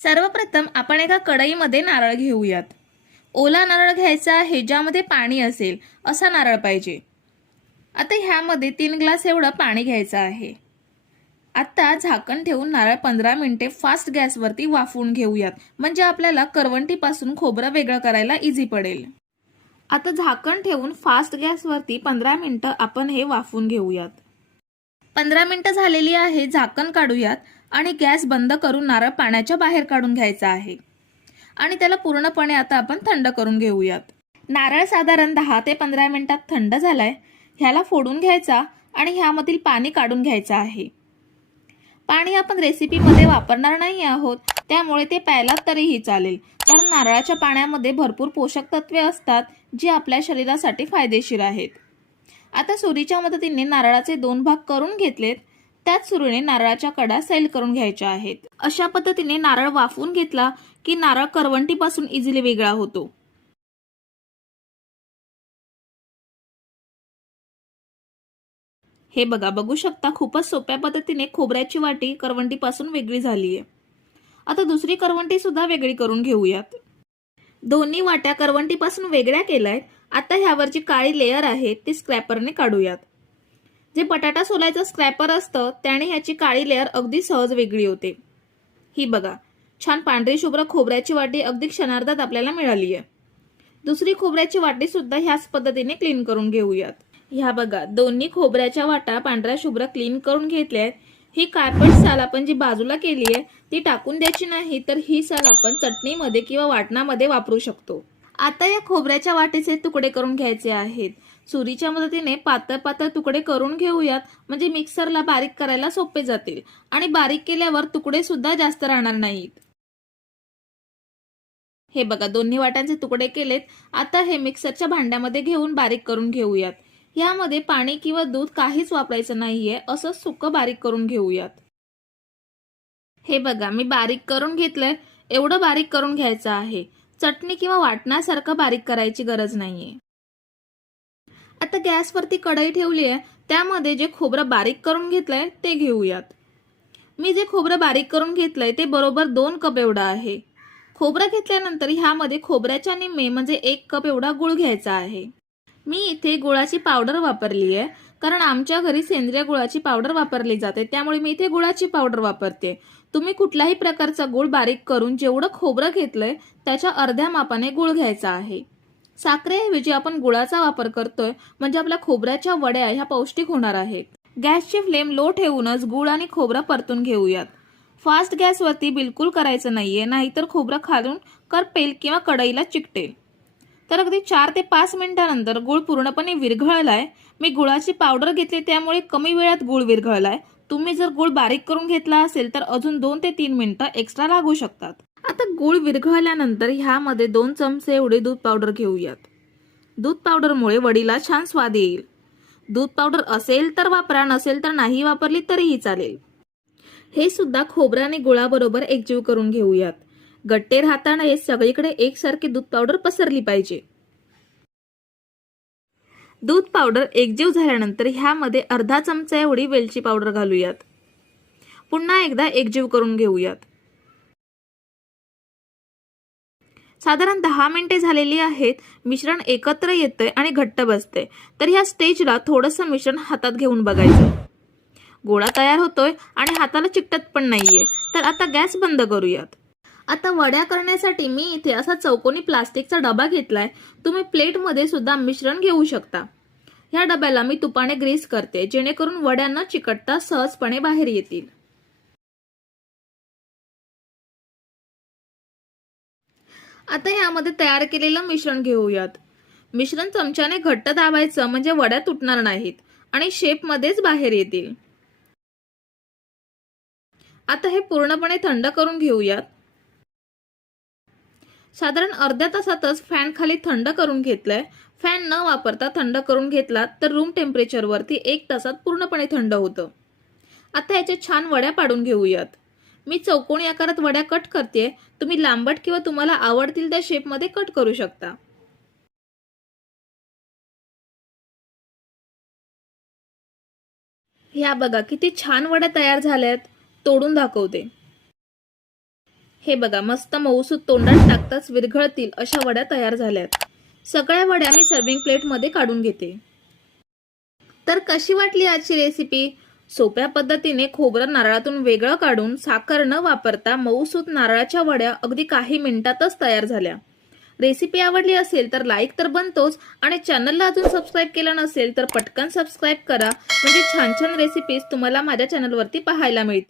सर्वप्रथम आपण एका कढईमध्ये नारळ घेऊयात। ओला नारळ घ्यायचा आहे, ज्यामध्ये पाणी असेल असा नारळ पाहिजे। आता ह्यामध्ये 3 ग्लास एवढं पाणी घ्यायचं आहे। आता झाकण ठेवून नारळ 15 मिनिटे फास्ट गॅसवरती वाफवून घेऊयात, म्हणजे आपल्याला करवंटीपासून खोबरं वेगळं करायला इझी पडेल। आता झाकण ठेवून फास्ट गॅसवरती 15 मिनिटं आपण हे वाफवून घेऊयात। 15 मिनिटं झालेली आहे, झाकण काढूयात आणि गॅस बंद करून नारळ पाण्याच्या बाहेर काढून घ्यायचा आहे आणि त्याला पूर्णपणे आता आपण थंड करून घेऊयात। नारळ साधारण 10 ते 15 मिनिटात थंड झालाय। ह्याला फोडून घ्यायचा आणि ह्यामधील पाणी काढून घ्यायचं आहे। पाणी आपण रेसिपीमध्ये वापरणार नाही आहोत, त्यामुळे ते प्यायला तरीही चालेल, कारण नारळाच्या पाण्यामध्ये भरपूर पोषक तत्वे असतात जी आपल्या शरीरासाठी फायदेशीर आहेत। आता सुरीच्या मदतीने नारळाचे 2 भाग करून घेतलेत। त्याच सुरीने नारळाच्या कडा सैल करून घ्यायच्या आहेत। अशा पद्धतीने नारळ वाफवून घेतला की नारळ करवंटीपासून इझिली वेगळा होतो। हे बघा, बघू शकता खूपच सोप्या पद्धतीने खोबऱ्याची वाटी करवंटीपासून वेगळी झाली आहे। आता दुसरी करवंटी सुद्धा वेगळी करून घेऊयात। दोन्ही वाट्या करवंटीपासून वेगळ्या केल्यात। आता ह्यावरची काळी लेयर आहे ती स्क्रॅपरने काढूयात। जे बटाटा सोलायचं स्क्रॅपर असतं त्याने ह्याची काळी लेयर अगदी सहज वेगळी होते। ही बघा, छान पांढरी शुभ्र खोबऱ्याची वाटी अगदी क्षणार्धात आपल्याला मिळाली आहे। दुसरी खोबऱ्याची वाटी सुद्धा ह्याच पद्धतीने क्लीन करून घेऊयात। ह्या बघा, दोन्ही खोबऱ्याच्या वाटा पांढऱ्या शुभ्र क्लीन करून घेतल्यात। ही काळपट साल आपण जी बाजूला केली आहे ती टाकून द्यायची नाही, तर ही साल आपण चटणीमध्ये किंवा वाटणामध्ये वापरू शकतो। आता या खोबऱ्याच्या वाटेचे तुकडे करून घ्यायचे आहेत। सुरीच्या मदतीने पातळ पातळ तुकडे करून घेऊयात, म्हणजे मिक्सरला बारीक करायला सोपे जातील आणि बारीक केल्यावर तुकडे सुद्धा जास्त राहणार नाहीत। हे बघा, दोन्ही वाट्यांचे तुकडे केलेत। आता हे मिक्सरच्या भांड्यामध्ये घेऊन बारीक करून घेऊयात। यामध्ये पाणी किंवा दूध काहीच वापरायचं नाहीये, असं सुक्क बारीक करून घेऊयात। हे बघा, मी बारीक करून घेतलंय। एवढं बारीक करून घ्यायचं आहे, चटणी किंवा वाटण्यासारखं बारीक करायची गरज नाहीये। आता गॅसवरती कढई ठेवली आहे, त्यामध्ये जे खोबरं बारीक करून घेतलंय ते घेऊयात। मी जे खोबरं बारीक करून घेतलंय ते बरोबर 2 कप एवढं आहे। खोबरं घेतल्यानंतर ह्यामध्ये खोबऱ्याच्या निम्मे म्हणजे 1 कप एवढा गुळ घ्यायचा आहे। मी इथे गुळाची पावडर वापरली आहे, कारण आमच्या घरी सेंद्रिय गुळाची पावडर वापरली जाते, त्यामुळे मी इथे गुळाची पावडर वापरते। तुम्ही कुठल्याही प्रकारचा गुळ बारीक करून जेवढं खोबरं घेतलंय त्याच्या अर्ध्या मापाने गुळ घ्यायचा आहे। साखरेऐवजी आपण गुळाचा वापर करतोय, म्हणजे आपल्या खोबऱ्याच्या वड्या ह्या पौष्टिक होणार आहेत। गॅसची फ्लेम लो ठेवूनच गुळ आणि खोबरं परतून घेऊयात। फास्ट गॅसवरती बिलकुल करायचं नाहीये, नाहीतर खोबरं खालून करपेल किंवा कढईला चिकटेल। तर अगदी 4 ते 5 मिनिटांनंतर गुळ पूर्णपणे विरघळलाय। मी गुळाची पावडर घेतली, त्यामुळे कमी वेळात गुळ विरघळलाय। तुम्ही जर गुळ बारीक करून घेतला असेल तर अजून 2 ते 3 मिनिटं एक्स्ट्रा लागू शकतात। आता गुळ विरघळल्यानंतर ह्यामध्ये 2 चमचे एवढे दूध पावडर घेऊयात। दूध पावडरमुळे वडीला छान स्वाद येईल। दूध पावडर असेल तर वापरा, नसेल तर नाही वापरली तरीही चालेल। हे सुद्धा खोबरं आणि गुळाबरोबर एकजीव करून घेऊयात। गट्टेर हाताने सगळीकडे एकसारखी दूध पावडर पसरली पाहिजे। दूध पावडर एकजीव झाल्यानंतर ह्यामध्ये अर्धा चमचा एवढी वेलची पावडर घालूयात। पुन्हा एकदा एकजीव करून घेऊयात। साधारण 10 मिनिटे झालेली आहेत। मिश्रण एकत्र येतंय आणि घट्ट बसते, तर ह्या स्टेजला थोडंसं मिश्रण हातात घेऊन बघायचं। गोळा तयार होतोय आणि हाताला चिकटत पण नाहीये, तर आता गॅस बंद करूयात। आता वड्या करण्यासाठी मी इथे असा चौकोनी प्लास्टिकचा डबा घेतलाय। तुम्ही प्लेटमध्ये सुद्धा मिश्रण घेऊ शकता। ह्या डब्याला मी तुपाने ग्रीस करते, जेणेकरून वड्या न चिकटता सहजपणे बाहेर येतील। आता ह्यामध्ये तयार केलेलं मिश्रण घेऊयात। मिश्रण चमच्याने घट्ट दाबायचं, म्हणजे वड्या तुटणार नाहीत आणि शेपमध्येच बाहेर येतील। आता हे पूर्णपणे थंड करून घेऊयात। साधारण अर्ध्या तासातच फॅन खाली थंड करून घेतलंय। फॅन न वापरता थंड करून घेतला तर रूम टेम्परेचरवरती 1 तासात पूर्णपणे थंड होतं। आता याच्या छान वड्या पाडून घेऊयात। मी चौकोनी आकारात वड्या कट करते, तुम्ही लांबट किंवा तुम्हाला आवडतील त्या शेपमध्ये कट करू शकता। ह्या बघा, किती छान वड्या तयार झाल्यात। तोडून दाखवते। हे बघा, मस्त मऊसूत तोंडात टाकताच विरघळतील अशा वड्या तयार झाल्यात. सगळ्या वड्या मी सर्विंग प्लेटमध्ये काढून घेते. तर कशी वाटली आजची रेसिपी? सोप्या पद्धतीने खोबरं नारळातून वेगळं काढून साखर न वापरता मऊसूत नारळाच्या वड्या अगदी काही मिनिटातच तयार झाल्या. रेसिपी आवडली असेल तर लाईक तर बनतोच, आणि चॅनलला अजून सबस्क्राईब केलं नसेल तर पटकन सबस्क्राईब करा, म्हणजे छान छान रेसिपीज तुम्हाला माझ्या चॅनलवरती पाहायला मिळतील.